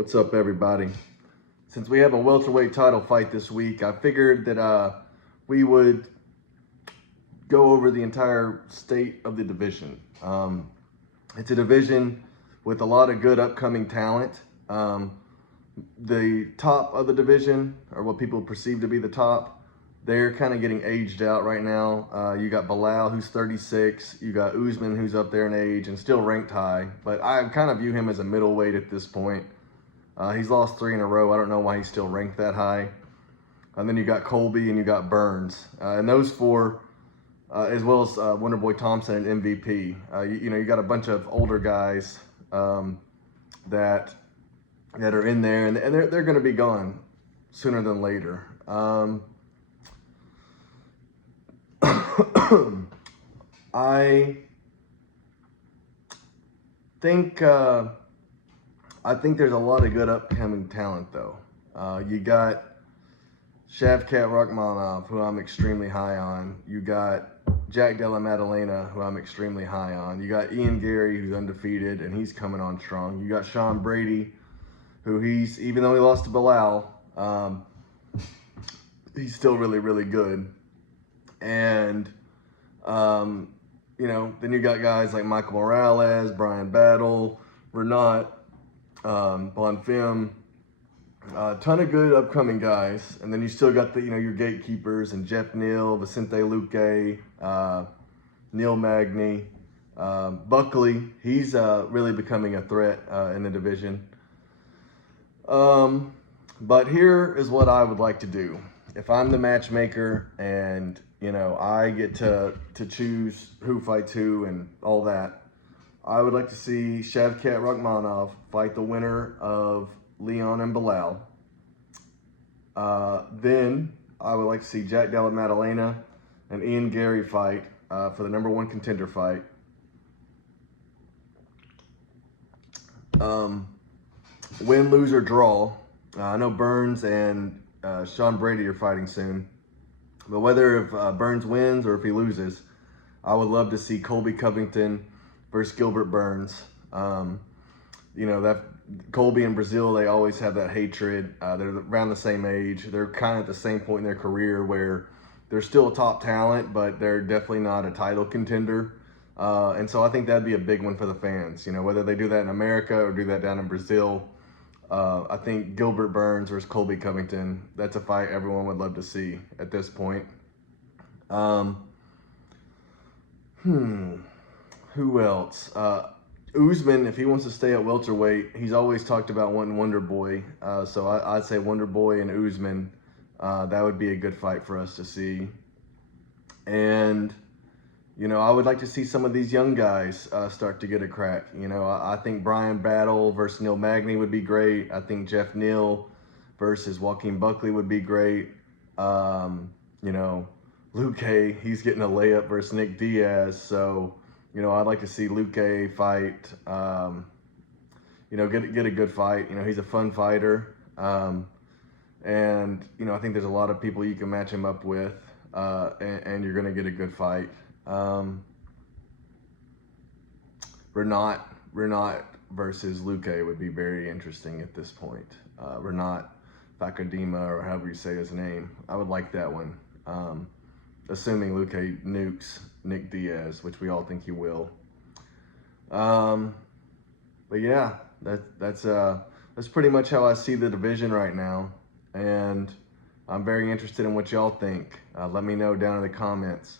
What's up, everybody? Since we have a welterweight title fight this week, I figured that we would go over the entire state of the division. It's a division with a lot of good upcoming talent. The top of the division, or what people perceive to be the top, they're kind of getting aged out right now. You got Belal, who's 36. You got Usman, who's up there in age and still ranked high. But I kind of view him as a middleweight at this point. He's lost 3 in a row. I don't know why he's still ranked that high. And then you got Colby and you got Burns. And those four, as well as Wonderboy Thompson and MVP. You got a bunch of older guys that are in there, and they're going to be gone sooner than later. I think there's a lot of good upcoming talent, though. You got Shavkat Rakhmonov, who I'm extremely high on. You got Jack Della Maddalena, who I'm extremely high on. You got Ian Gary, who's undefeated, and he's coming on strong. You got Sean Brady, who even though he lost to Belal, he's still really, really good. And, then you got guys like Michael Morales, Brian Battle, Renat, Bonfim, a ton of good upcoming guys. And then you still got your gatekeepers and Jeff Neal, Vicente Luque, Neil Magny, Buckley. He's really becoming a threat in the division. But here is what I would like to do. If I'm the matchmaker and, I get to choose who fights who and all that, I would like to see Shavkat Rakhmonov fight the winner of Leon and Belal. Then I would like to see Jack Della Maddalena and Ian Gary fight for the #1 contender fight. Win, lose, or draw. I know Burns and Sean Brady are fighting soon. But whether if Burns wins or if he loses, I would love to see Colby Covington versus Gilbert Burns. That Colby and Brazil, they always have that hatred. They're around the same age. They're kind of at the same point in their career where they're still a top talent, but they're definitely not a title contender. And so I think that'd be a big one for the fans. Whether they do that in America or do that down in Brazil, I think Gilbert Burns versus Colby Covington, that's a fight everyone would love to see at this point. Who else? Usman, if he wants to stay at welterweight, he's always talked about wanting Wonderboy. So I'd say Wonderboy and Usman. That would be a good fight for us to see. And, I would like to see some of these young guys start to get a crack. I think Brian Battle versus Neil Magny would be great. I think Jeff Neal versus Joaquin Buckley would be great. Luque, he's getting a layup versus Nick Diaz. So, I'd like to see Luque fight, get a good fight. He's a fun fighter. And, I think there's a lot of people you can match him up with, and you're going to get a good fight. Renat versus Luque would be very interesting at this point. Renat Fakadima, or however you say his name. I would like that one. Assuming Luque nukes Nick Diaz, which we all think he will. But yeah, that's pretty much how I see the division right now, and I'm very interested in what y'all think. Let me know down in the comments.